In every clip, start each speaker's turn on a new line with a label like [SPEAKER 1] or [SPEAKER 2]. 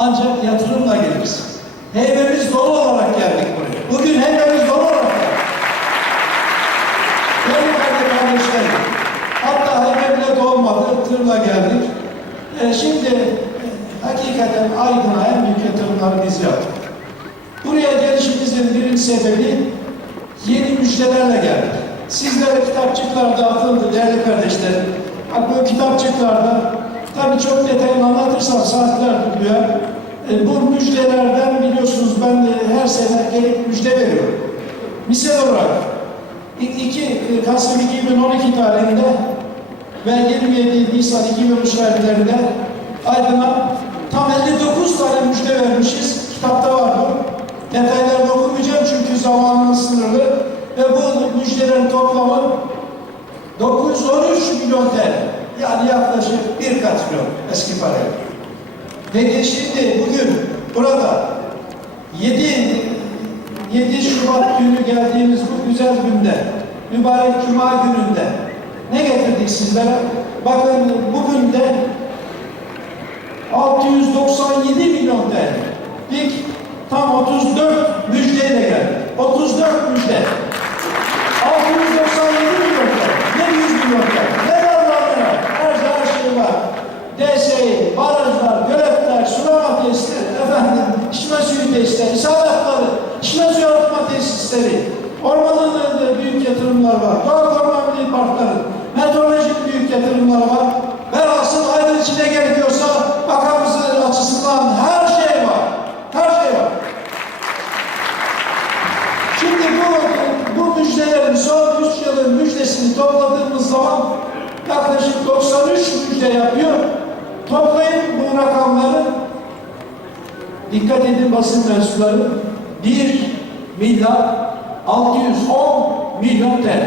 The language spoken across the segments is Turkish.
[SPEAKER 1] ancak yatırımla geliriz. Heybemiz dolu olarak geldik buraya. Bugün heybemiz dolu olarak geldik. Kardeş- kardeşlerim, hatta heybemle dolmadı, tırla geldik. E, şimdi e, hakikaten Aydın'a en büyük yatırımları yaptık. Buraya gelişimizin birinci sebebi yeni müjdelerle geldik. Sizlere kitapçıklar dağıtıldı değerli kardeşlerim. Bak bu kitapçıklarda tabii çok detaylı anlatırsam saatler duyar. E, bu müjdelerden biliyorsunuz ben de her sene gelip müjde veriyorum. Misal olarak İ- 2 Kasım 2012 tarihinde ve 27 Nisan 2013 tarihlerinde Aydın'a tam 59 tane müjde vermişiz. Kitapta var bu. Detaylarını okumayacağım çünkü zamanımız sınırlı. Ve bu müjdelerin toplamı 913 milyon TL. Yani yaklaşık bir katrilyon eski parayla. Peki şimdi bugün burada 7 7 Şubat günü geldiğimiz bu güzel günde, mübarek Cuma gününde ne getirdik sizlere? Bakın bugün de 697 milyon. İlk tam 34 müjdeyle geldi. 34 müjde. 697 milyon TL. Ne 100 milyon TL. Ne var Her şey her şey var. DSİ, barajlar, göletler, sulama tesisleri, efendim, içme suyu tesisleri, isabetleri, içme suyu arıtma tesisleri, ormanın da büyük yatırımlar var, doğa koruma milli parkları, meteorolojik büyük yatırımlar var. Velhasıl aydın içine gerekiyorsa bakanımızın açısından her şey var. Her şey var. Şimdi bu, bu müjdelerin son 3 yılın müjdesini topladığımız zaman yaklaşık 93 müjde yapıyor. Toplayın bu rakamları. Dikkat edin basın mensupları. 1 milyar 610 milyon TL.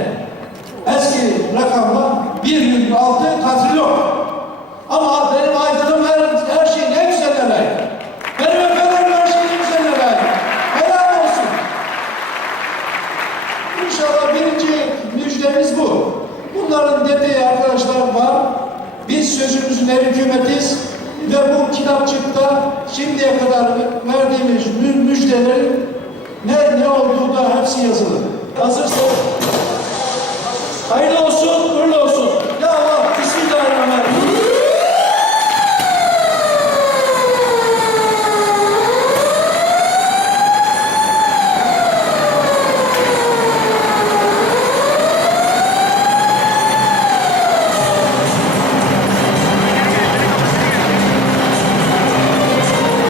[SPEAKER 1] Eski rakamlar 1,6 katrilyon. Ama benim aydınım her, her şey ne güzel layık. Benim efendim her şey ne güzel layık. Helal olsun. İnşallah birinci müjdemiz bu. Bunların detayı arkadaşlar var. Biz sözümüzün her hükümetiz ve bu kitapçıkta şimdiye kadar verdiğimiz mü- müjdelerin ne, ne olduğu da hepsi yazılı. Hazırsanız hayırlı olsun.